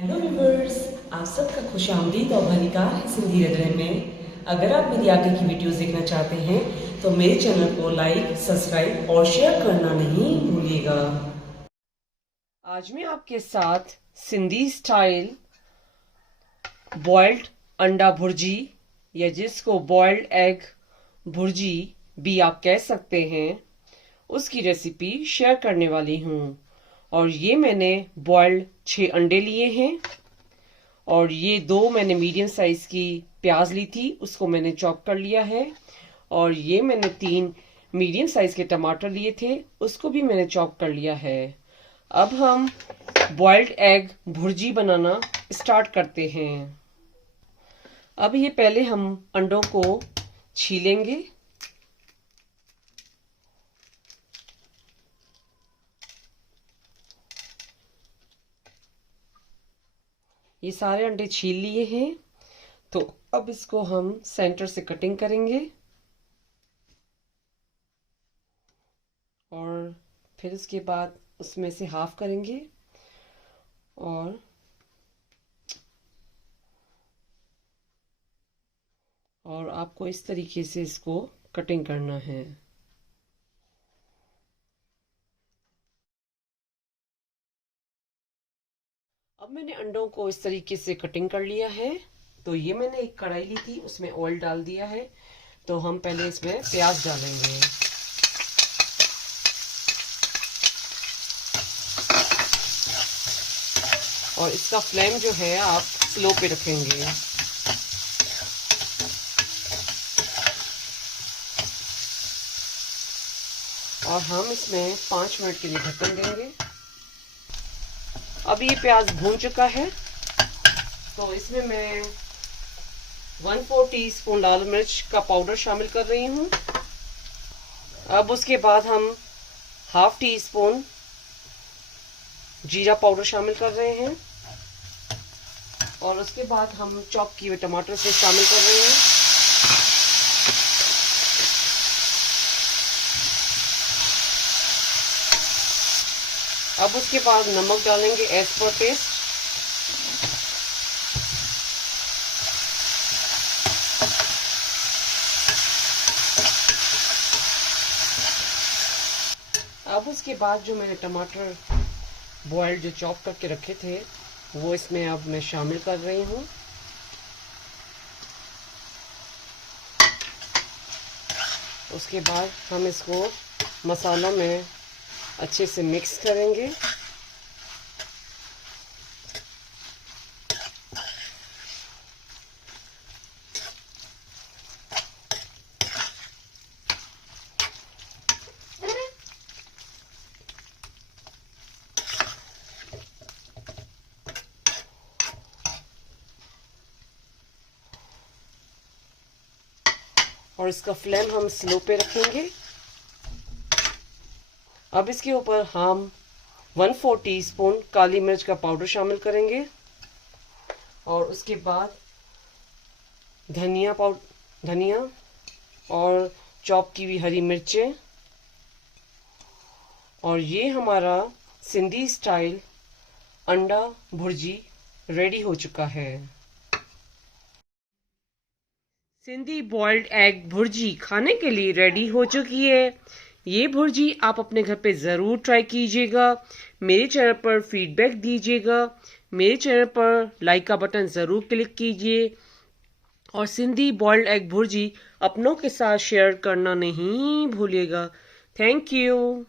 Hello viewers, आप सबका खुशामदीद और भलीकार है सिंधी रंगने में। अगर आप मेरी आगे की वीडियोस देखना चाहते हैं तो मेरे चैनल को लाइक, सब्सक्राइब और शेयर करना नहीं भूलिएगा। आज मैं आपके साथ सिंधी स्टाइल बॉइल्ड अंडा भुर्जी या जिसको बॉइल्ड एग भुर्जी भी आप कह सकते हैं, उसकी रेसिपी शेयर करने वाली हूँ। और ये मैंने बॉइल्ड 6 अंडे लिए हैं और ये 2 मैंने मीडियम साइज की प्याज ली थी, उसको मैंने चॉप कर लिया है। और ये मैंने 3 मीडियम साइज के टमाटर लिए थे, उसको भी मैंने चॉप कर लिया है। अब हम बॉइल्ड एग भुर्जी बनाना स्टार्ट करते हैं। अब ये पहले हम अंडों को छीलेंगे। ये सारे अंडे छील लिए हैं, तो अब इसको हम सेंटर से कटिंग करेंगे और फिर उसके बाद उसमें से हाफ करेंगे और आपको इस तरीके से इसको कटिंग करना है। अब मैंने अंडों को इस तरीके से कटिंग कर लिया है। तो ये मैंने एक कढ़ाई ली थी, उसमें ऑयल डाल दिया है। तो हम पहले इसमें प्याज डालेंगे और इसका फ्लेम जो है आप स्लो पे रखेंगे। और हम इसमें 5 मिनट के लिए ढक्कन देंगे। अब ये प्याज भून चुका है, तो इसमें मैं 1/4 टीस्पून लाल मिर्च का पाउडर शामिल कर रही हूँ। अब उसके बाद हम ½ टीस्पून जीरा पाउडर शामिल कर रहे हैं और उसके बाद हम चॉप किए हुए टमाटर से शामिल कर रहे हैं। अब उसके बाद नमक डालेंगे एज पर टेस्ट। अब उसके बाद जो मैंने टमाटर बॉइल्ड जो चॉप करके रखे थे वो इसमें अब मैं शामिल कर रही हूँ। उसके बाद हम इसको मसालों में अच्छे से मिक्स करेंगे। और इसका फ्लेम हम स्लो पे रखेंगे। अब इसके ऊपर हम 1/4 टीस्पून काली मिर्च का पाउडर शामिल करेंगे और उसके बाद धनिया और चॉप की हुई हरी मिर्चें। और ये हमारा सिंधी स्टाइल अंडा भुर्जी रेडी हो चुका है। सिंधी बॉइल्ड एग भुर्जी खाने के लिए रेडी हो चुकी है। ये भुर्जी आप अपने घर पे ज़रूर ट्राई कीजिएगा। मेरे चैनल पर फीडबैक दीजिएगा। मेरे चैनल पर लाइक का बटन ज़रूर क्लिक कीजिए और सिंधी बॉइल्ड एग भुर्जी अपनों के साथ शेयर करना नहीं भूलिएगा। Thank you.